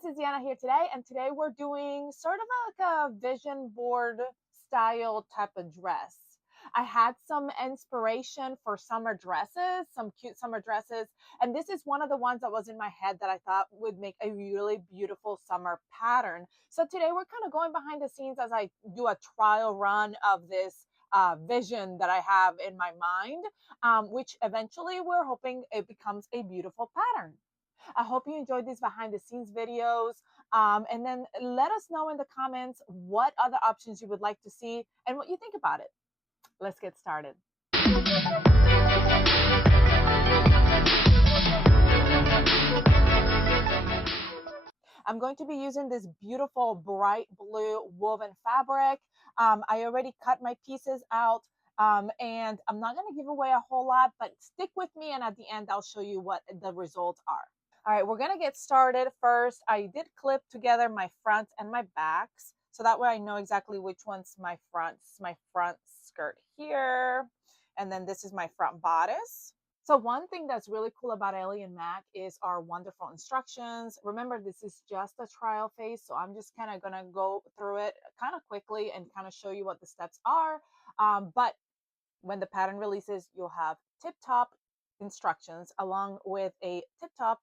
friends, it's Yana here today, and today we're doing sort of like a vision board style type of dress. I had some inspiration for summer dresses, some cute summer dresses, and this is one of the ones that was in my head that I thought would make a really beautiful summer pattern. So today we're kind of going behind the scenes as I do a trial run of this vision that I have in my mind, which eventually we're hoping it becomes a beautiful pattern. I hope you enjoyed these behind the scenes videos. And then let us know in the comments what other options you would like to see and what you think about it. Let's get started. I'm going to be using this beautiful bright blue woven fabric. I already cut my pieces out. And I'm not going to give away a whole lot, but stick with me, and at the end I'll show you what the results are. All right, we're gonna get started. First, I did clip together my fronts and my backs, so that way I know exactly which one's my front. This is my front skirt here, and then this is my front bodice. So one thing that's really cool about Ellie and Mac is our wonderful instructions. Remember, this is just a trial phase, so I'm just kind of gonna go through it kind of quickly and kind of show you what the steps are. But when the pattern releases, you'll have tip-top instructions along with a tip-top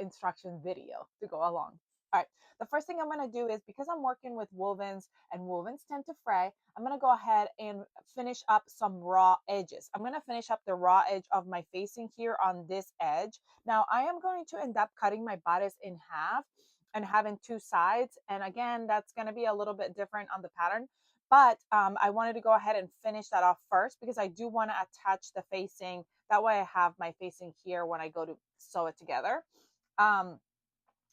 instruction video to go along. All right, the first thing I'm going to do is, because I'm working with wovens and wovens tend to fray, I'm going to go ahead and finish up some raw edges. I'm going to finish up the raw edge of my facing here on this edge. Now I am going to end up cutting my bodice in half and having two sides, and again, that's going to be a little bit different on the pattern, but I wanted to go ahead and finish that off first because I do want to attach the facing. That way I have my facing here when I go to sew it together. And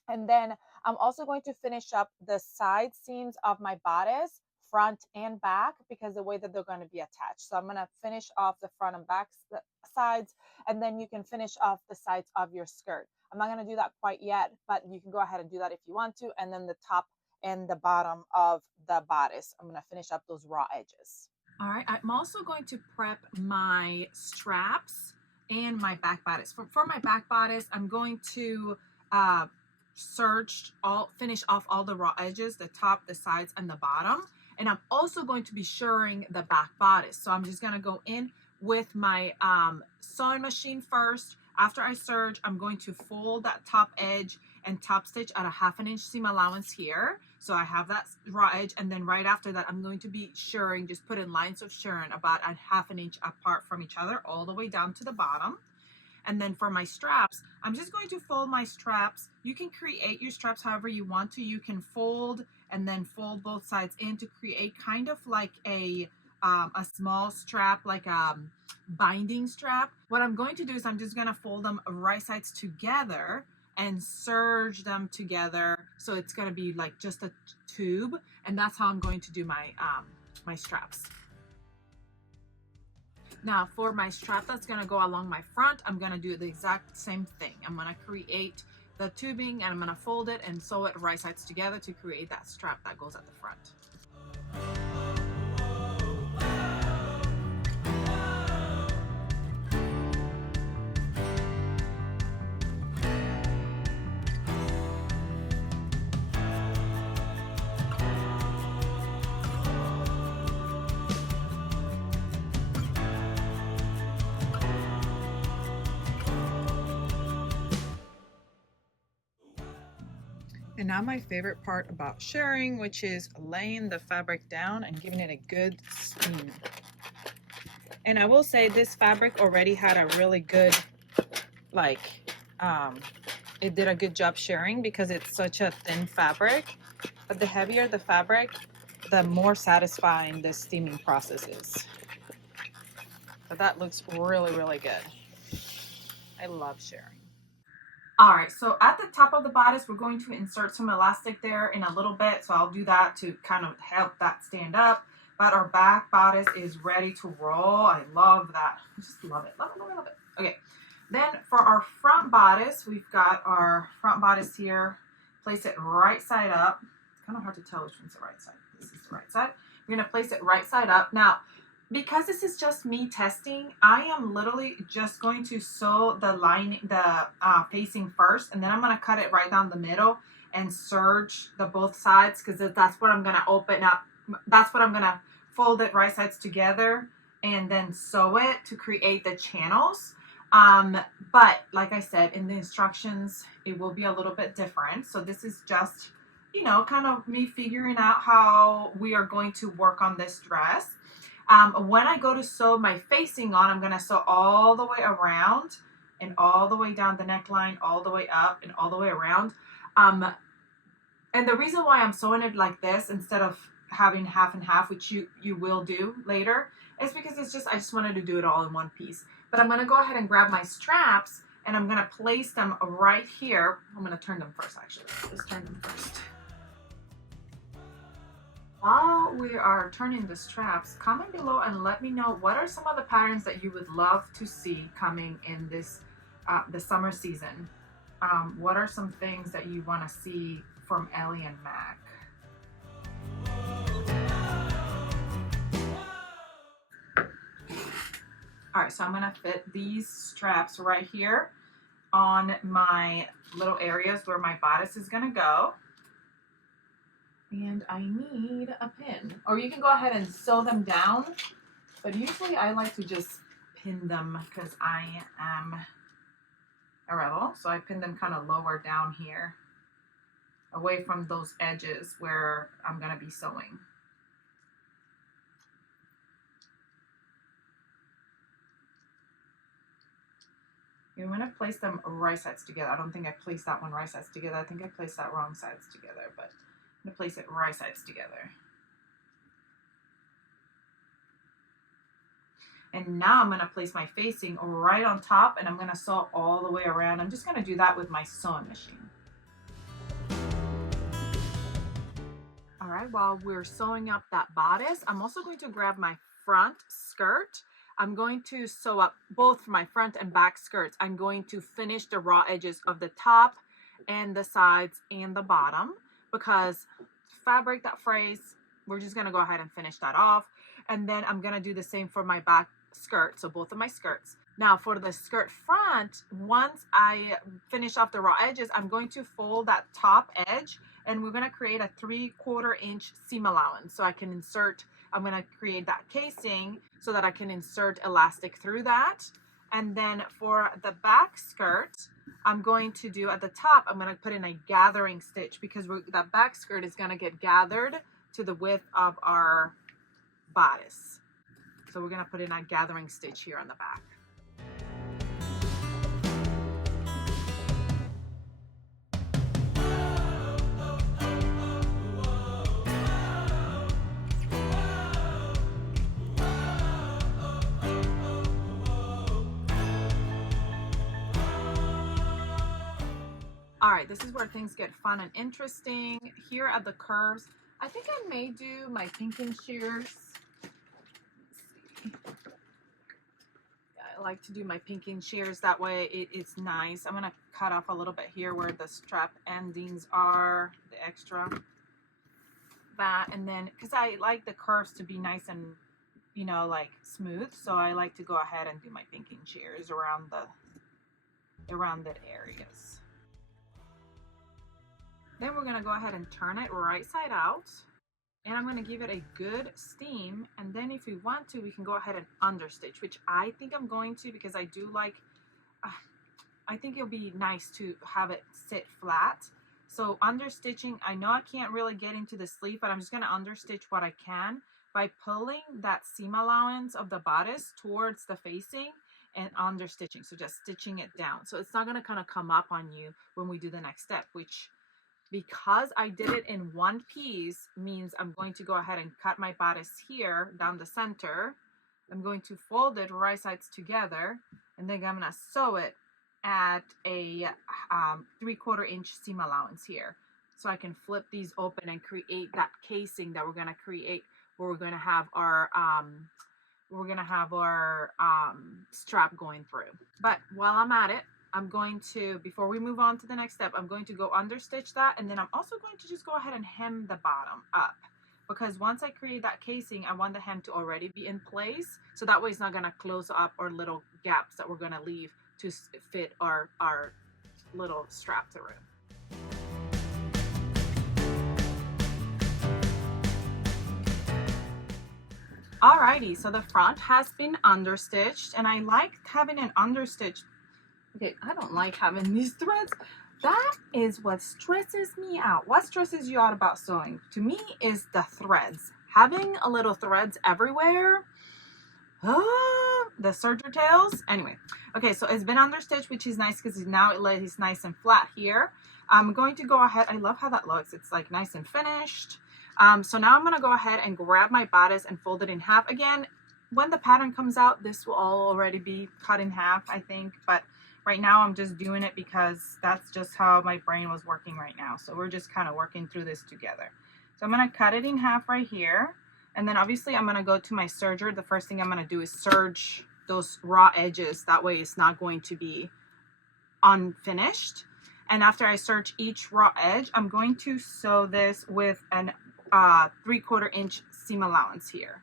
then I'm also going to finish up the side seams of my bodice, front and back, because the way that they're going to be attached. So I'm going to finish off the front and back sides, and then you can finish off the sides of your skirt. I'm not going to do that quite yet, but you can go ahead and do that if you want to. And then the top and the bottom of the bodice, I'm going to finish up those raw edges. All right, I'm also going to prep my straps and my back bodice. For my back bodice, I'm going to finish off all the raw edges, the top, the sides, and the bottom. And I'm also going to be shirring the back bodice. So I'm just going to go in with my sewing machine first. After I serge, I'm going to fold that top edge and top stitch at a 1/2 inch seam allowance here. So I have that raw edge, and then right after that, I'm going to be shirring, just put in lines of shirring about a 1/2 inch apart from each other, all the way down to the bottom. And then for my straps, I'm just going to fold my straps. You can create your straps however you want to. You can fold and then fold both sides in to create kind of like a small strap, like a binding strap. What I'm going to do is I'm just going to fold them right sides together and serge them together, so it's going to be like just a tube, and that's how I'm going to do my my straps. Now for my strap that's going to go along my front, I'm going to do the exact same thing. I'm going to create the tubing, and I'm going to fold it and sew it right sides together to create that strap that goes at the front. And now my favorite part about shirring, which is laying the fabric down and giving it a good steam. And I will say this fabric already had a really good, it did a good job shirring because it's such a thin fabric. But the heavier the fabric, the more satisfying the steaming process is. But that looks really, really good. I love shirring. All right, so at the top of the bodice, we're going to insert some elastic there in a little bit. So I'll do that to kind of help that stand up. But our back bodice is ready to roll. I love that. I just love it. Love it, love it, love it. Okay, then for our front bodice, we've got our front bodice here. Place it right side up. It's kind of hard to tell which one's the right side. This is the right side. We're going to place it right side up. Now, because this is just me testing, I am literally just going to sew the lining, the facing first, and then I'm going to cut it right down the middle and serge the both sides, because that's what I'm going to open up. That's what I'm going to fold it right sides together and then sew it to create the channels. But like I said, in the instructions, it will be a little bit different. So this is just, you know, kind of me figuring out how we are going to work on this dress. When I go to sew my facing on, I'm going to sew all the way around and all the way down the neckline, all the way up and all the way around. And the reason why I'm sewing it like this instead of having half and half, which you will do later, is because I just wanted to do it all in one piece. But I'm going to go ahead and grab my straps and I'm going to place them right here. I'm going to turn them first, actually. Let's turn them first. While we are turning the straps, comment below and let me know what are some of the patterns that you would love to see coming in this the summer season. What are some things that you want to see from Ellie and Mac? All right, so I'm gonna fit these straps right here on my little areas where my bodice is gonna go. And I need a pin, or you can go ahead and sew them down, but usually I like to just pin them because I am a rebel. So I pin them kind of lower down here, away from those edges where I'm gonna be sewing. You want to place them right sides together. I don't think I placed that one right sides together. I think I placed that wrong sides together, but I'm going to place it right sides together. And now I'm going to place my facing right on top and I'm going to sew all the way around. I'm just going to do that with my sewing machine. All right, while we're sewing up that bodice, I'm also going to grab my front skirt. I'm going to sew up both my front and back skirts. I'm going to finish the raw edges of the top and the sides and the bottom, because fabric that frays, we're just gonna go ahead and finish that off. And then I'm gonna do the same for my back skirt, so both of my skirts. Now for the skirt front, once I finish off the raw edges, I'm going to fold that top edge and we're gonna create a 3/4 inch seam allowance. So I can insert, I'm gonna create that casing so that I can insert elastic through that. And then for the back skirt, I'm going to do at the top, I'm going to put in a gathering stitch because that back skirt is going to get gathered to the width of our bodice. So we're going to put in a gathering stitch here on the back. All right, this is where things get fun and interesting. Here at the curves, I think I may do my pinking shears. I like to do my pinking shears, that way it's nice. I'm gonna cut off a little bit here where the strap endings are, the extra. That, and then, because I like the curves to be nice and, you know, like smooth, so I like to go ahead and do my pinking shears around the areas. Then we're going to go ahead and turn it right side out. And I'm going to give it a good steam. And then if we want to, we can go ahead and understitch, which I think I'm going to, because I do like, I think it'll be nice to have it sit flat. So understitching, I know I can't really get into the sleeve, but I'm just going to understitch what I can by pulling that seam allowance of the bodice towards the facing and understitching. So just stitching it down. So it's not going to kind of come up on you when we do the next step, which, because I did it in one piece, means I'm going to go ahead and cut my bodice here down the center. I'm going to fold it right sides together, and then I'm going to sew it at a 3/4 inch seam allowance here. So I can flip these open and create that casing that we're going to create, where we're going to have our strap going through. But while I'm at it, I'm going to, before we move on to the next step, I'm going to go understitch that, and then I'm also going to just go ahead and hem the bottom up, because once I create that casing, I want the hem to already be in place. So that way it's not gonna close up our little gaps that we're gonna leave to fit our little strap through. Alrighty, so the front has been understitched, and I like having an understitched. Okay, I don't like having these threads. That is what stresses me out. What stresses you out about sewing to me is the threads. Having a little threads everywhere. The serger tails. Anyway, okay, so it's been understitched, which is nice because now it lays nice and flat here. I'm going to go ahead. I love how that looks. It's like nice and finished. So now I'm going to go ahead and grab my bodice and fold it in half. Again, when the pattern comes out, this will all already be cut in half, I think. But right now I'm just doing it because that's just how my brain was working right now. So we're just kind of working through this together. So I'm going to cut it in half right here. And then obviously I'm going to go to my serger. The first thing I'm going to do is serge those raw edges. That way it's not going to be unfinished. And after I serge each raw edge, I'm going to sew this with an 3/4 inch seam allowance here.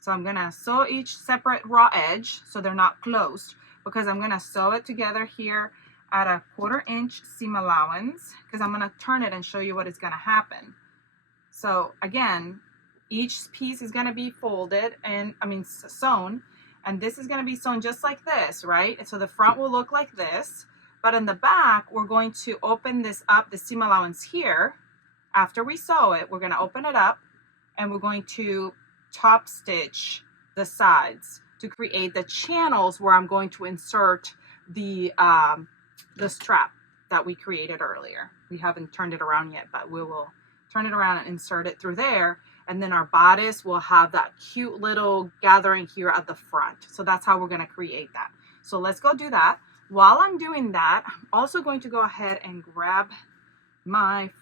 So I'm going to sew each separate raw edge so they're not closed, because I'm going to sew it together here at a 1/4 inch seam allowance, because I'm going to turn it and show you what is going to happen. So again, each piece is going to be folded and sewn, and this is going to be sewn just like this, right? And so the front will look like this, but in the back we're going to open this up, the seam allowance here. After we sew it, we're going to open it up and we're going to top stitch the sides to create the channels where I'm going to insert the strap that we created earlier. We haven't turned it around yet, but we will turn it around and insert it through there. And then our bodice will have that cute little gathering here at the front. So that's how we're going to create that. So let's go do that. While I'm doing that, I'm also going to go ahead and grab my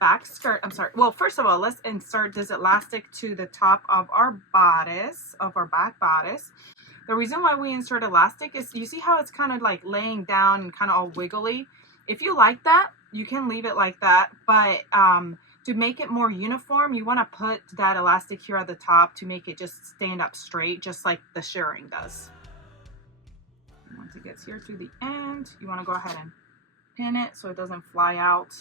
back skirt. Well, first of all, let's insert this elastic to the top of our bodice, of our back bodice. The reason why we insert elastic is, you see how it's kind of like laying down and kind of all wiggly? If you like that, you can leave it like that, but to make it more uniform, you want to put that elastic here at the top to make it just stand up straight, just like the shirring does. Once it gets here to the end, you want to go ahead and pin it so it doesn't fly out,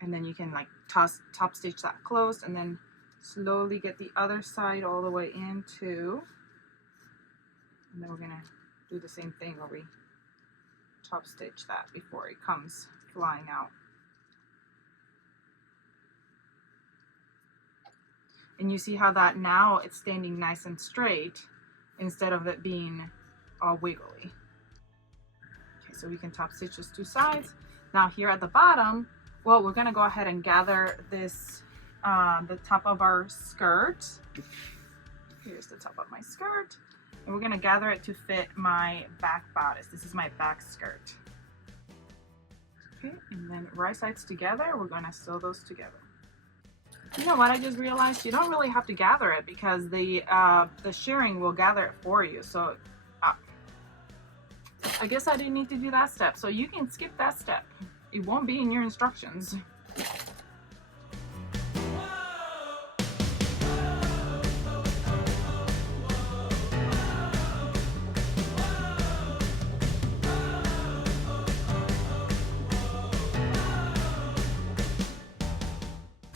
and then you can like top stitch that closed, and then slowly get the other side all the way in too. And then we're gonna do the same thing where we top stitch that before it comes flying out. And you see how that now it's standing nice and straight instead of it being all wiggly. So we can top stitch those two sides. Now here at the bottom, well, we're gonna go ahead and gather this, the top of our skirt. Here's the top of my skirt. And we're gonna gather it to fit my back bodice. This is my back skirt. Okay, and then right sides together, we're gonna sew those together. You know what, I just realized you don't really have to gather it because the shirring will gather it for you. So I guess I didn't need to do that step, so you can skip that step. It won't be in your instructions.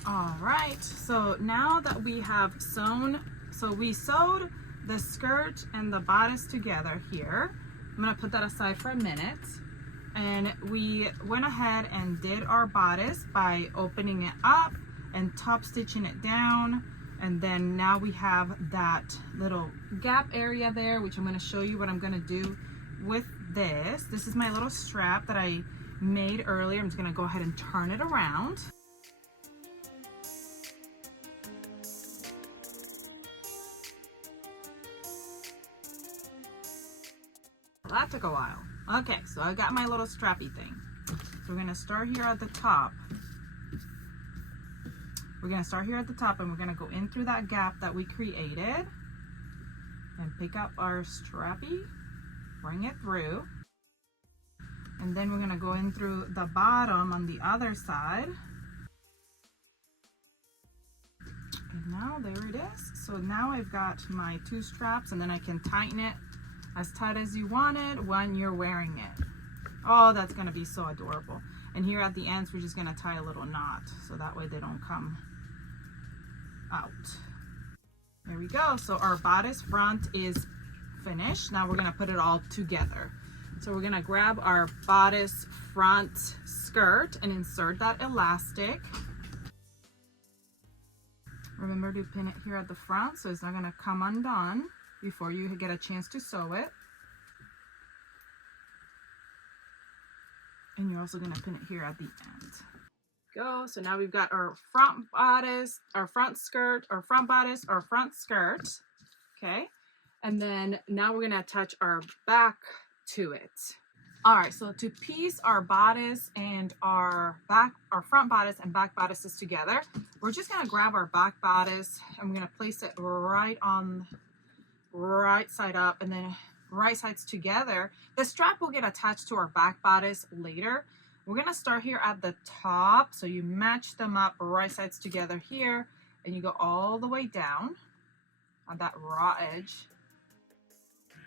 All right, so now that we have sewn, so we sewed the skirt and the bodice together here. I'm gonna put that aside for a minute. And we went ahead and did our bodice by opening it up and top stitching it down. And then now we have that little gap area there, which I'm gonna show you what I'm gonna do with this. This is my little strap that I made earlier. I'm just gonna go ahead and turn it around. That took a while. Okay, so I got my little strappy thing. So we're gonna start here at the top. We're gonna start here at the top and we're gonna go in through that gap that we created and pick up our strappy, bring it through. And then we're gonna go in through the bottom on the other side. And now there it is. So now I've got my 2 straps, and then I can tighten it as tight as you want it when you're wearing it. Oh, that's gonna be so adorable. And here at the ends, we're just gonna tie a little knot so that way they don't come out. There we go. So our bodice front is finished. Now we're gonna put it all together. So we're gonna grab our bodice front skirt and insert that elastic. Remember to pin it here at the front so it's not gonna come undone before you get a chance to sew it. And you're also gonna pin it here at the end. Go. So now we've got our front bodice, our front skirt, our front bodice, our front skirt. Okay. And then now we're gonna attach our back to it. All right, so to piece our bodice and our front bodice and back bodices together, we're just gonna grab our back bodice and we're gonna place it right on right side up and then right sides together. The strap will get attached to our back bodice later. We're gonna start here at the top. So you match them up right sides together here and you go all the way down on that raw edge.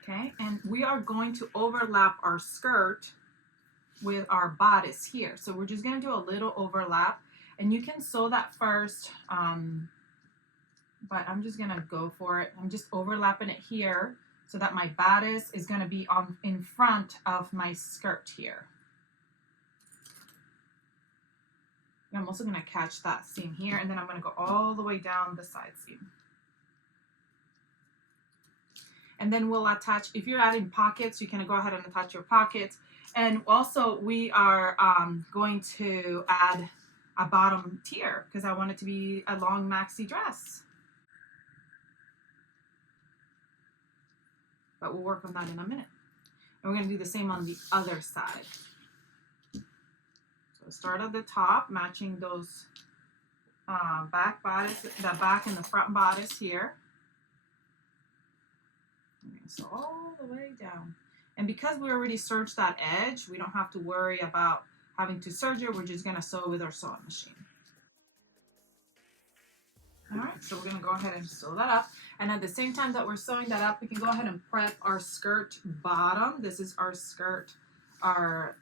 Okay, and we are going to overlap our skirt with our bodice here. So we're just gonna do a little overlap and you can sew that first, but I'm just gonna go for it. I'm just overlapping it here so that my bodice is gonna be in front of my skirt here. And I'm also gonna catch that seam here and then I'm gonna go all the way down the side seam. And then we'll attach, if you're adding pockets, you can go ahead and attach your pockets. And also we are going to add a bottom tier because I want it to be a long maxi dress. But we'll work on that in a minute. And we're gonna do the same on the other side. So start at the top, matching those back bodice, the back and the front bodice here. Okay, so all the way down. And because we already serged that edge, we don't have to worry about having to serge it. We're just gonna sew with our sewing machine. All right, so we're gonna go ahead and sew that up. And at the same time that we're sewing that up, we can go ahead and prep our skirt bottom. This is our skirt, our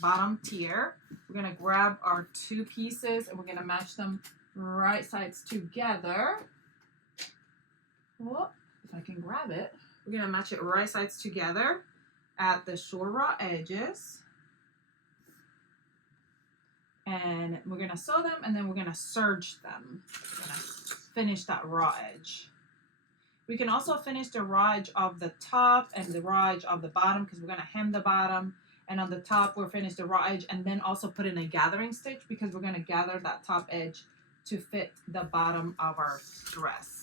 bottom tier. We're gonna grab our 2 pieces and we're gonna match them right sides together. Whoop. If I can grab it, we're gonna match it right sides together at the short raw edges. And we're gonna sew them and then we're gonna serge them. We're gonna finish that raw edge. We can also finish the raw edge of the top and the raw edge of the bottom because we're gonna hem the bottom. And on the top, we'll finish the raw edge and then also put in a gathering stitch because we're gonna gather that top edge to fit the bottom of our dress.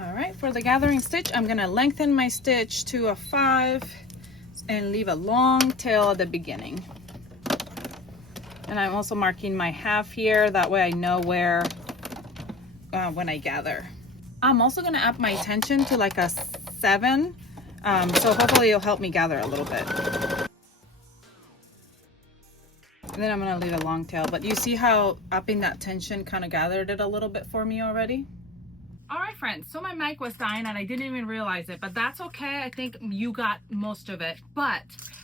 All right, for the gathering stitch, I'm gonna lengthen my stitch to a 5 and leave a long tail at the beginning. And I'm also marking my half here, that way I know where when I gather. I'm also gonna up my tension to like a 7, so hopefully it'll help me gather a little bit. And then I'm gonna leave a long tail, but you see how upping that tension kind of gathered it a little bit for me already? All right, friends, so my mic was dying and I didn't even realize it, but that's okay. I think you got most of it. But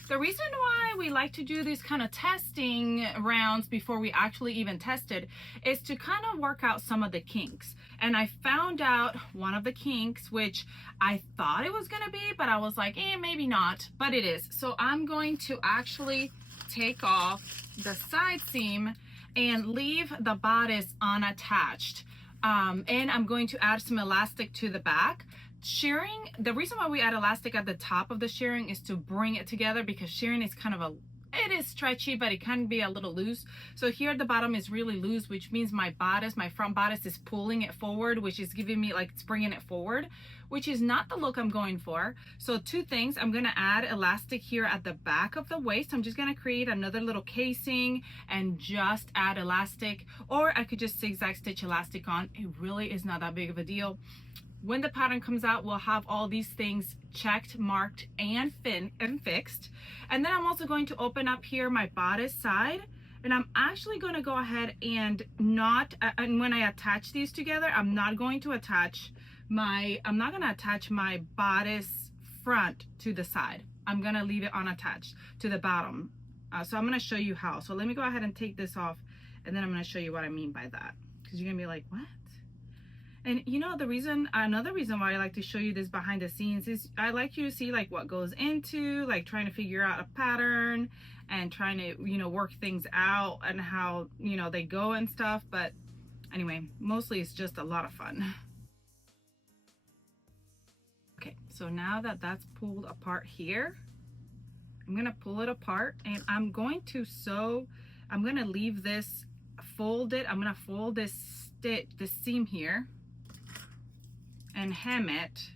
the reason why we like to do these kind of testing rounds before we actually even test it is to kind of work out some of the kinks. And I found out one of the kinks, which I thought it was gonna be, but I was like, maybe not, but it is. So I'm going to actually take off the side seam and leave the bodice unattached. And I'm going to add some elastic to the back. Shirring, the reason why we add elastic at the top of the shirring is to bring it together because shirring is kind of it is stretchy, but it can be a little loose. So here at the bottom is really loose, which means my bodice, my front bodice is pulling it forward, which is giving me like it's bringing it forward, which is not the look I'm going for. So two things, I'm gonna add elastic here at the back of the waist. I'm just gonna create another little casing and just add elastic, or I could just zigzag stitch elastic on. It really is not that big of a deal. When the pattern comes out, we'll have all these things checked, marked, and fixed. And then I'm also going to open up here my bodice side, and I'm actually going to go ahead and and when I attach these together, I'm not going to attach my bodice front to the side. I'm going to leave it unattached to the bottom. So I'm going to show you how. So let me go ahead and take this off, and then I'm going to show you what I mean by that, because you're going to be like, what? And you know, another reason why I like to show you this behind the scenes is I like you to see like what goes into like trying to figure out a pattern and trying to, you know, work things out and how, you know, they go and stuff. But anyway, mostly it's just a lot of fun. Okay, so now that that's pulled apart here, I'm gonna pull it apart and I'm going to sew. I'm gonna leave this folded. I'm gonna fold this seam here and hem it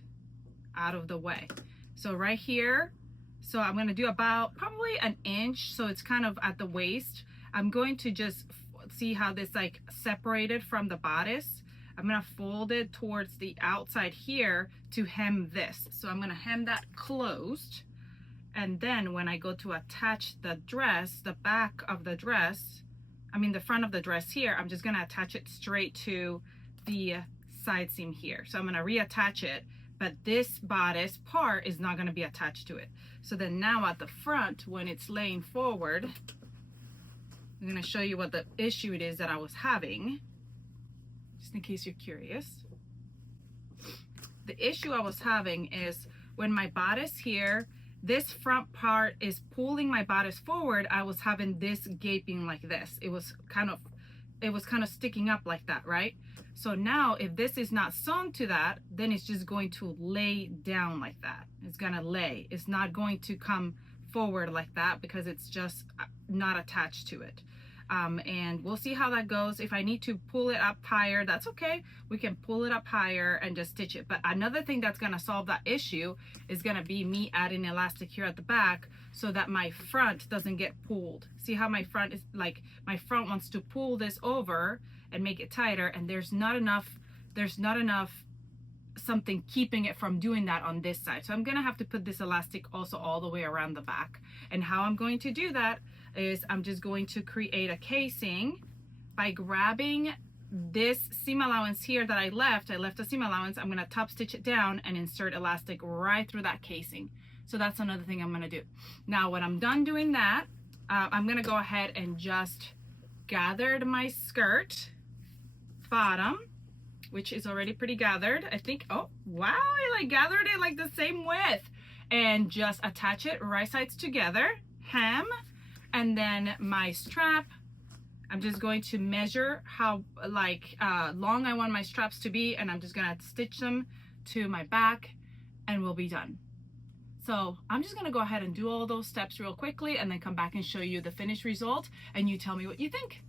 out of the way. So right here, so I'm gonna do about probably an inch, so it's kind of at the waist. I'm going to just see how this like separated from the bodice. I'm gonna fold it towards the outside here to hem this. So I'm gonna hem that closed, and then when I go to attach the dress, the back of the dress, the front of the dress here, I'm just gonna attach it straight to the side seam here. So I'm gonna reattach it, but this bodice part is not gonna be attached to it. So then now at the front, when it's laying forward, I'm gonna show you what the issue it is that I was having, just in case you're curious. The issue I was having is when my bodice here, this front part is pulling my bodice forward, I was having this gaping like this. It was kind of sticking up like that, right? So now if this is not sewn to that, then it's just going to lay down like that. It's gonna lay. It's not going to come forward like that because it's just not attached to it. And we'll see how that goes. If I need to pull it up higher, that's okay. We can pull it up higher and just stitch it. But another thing that's gonna solve that issue is gonna be me adding elastic here at the back so that my front doesn't get pulled. See how my front is like, my front wants to pull this over and make it tighter, and there's not enough something keeping it from doing that on this side. So I'm gonna have to put this elastic also all the way around the back. And how I'm going to do that is I'm just going to create a casing by grabbing this seam allowance here that I left a seam allowance. I'm gonna top stitch it down and insert elastic right through that casing. So that's another thing I'm gonna do. Now when I'm done doing that, I'm gonna go ahead and just gather my skirt bottom, which is already pretty gathered. I think, oh wow, I like gathered it like the same width, and just attach it right sides together, hem, and then my strap, I'm just going to measure how long I want my straps to be, and I'm just gonna stitch them to my back and we'll be done. So I'm just gonna go ahead and do all those steps real quickly and then come back and show you the finished result, and you tell me what you think.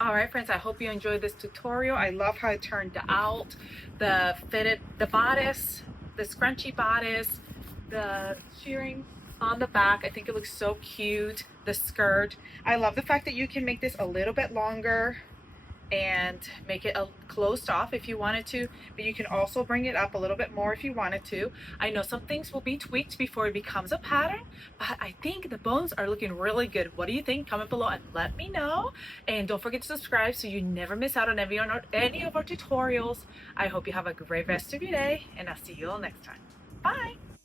All right, friends, I hope you enjoyed this tutorial. I love how it turned out. The bodice, the scrunchy bodice, the shirring on the back. I think it looks so cute. The skirt. I love the fact that you can make this a little bit longer and make it closed off if you wanted to, but you can also bring it up a little bit more if you wanted to. I know some things will be tweaked before it becomes a pattern, but I think the bones are looking really good. What do you think? Comment below and let me know, and don't forget to subscribe so you never miss out on any of our tutorials. I hope you have a great rest of your day, and I'll see you all next time. Bye.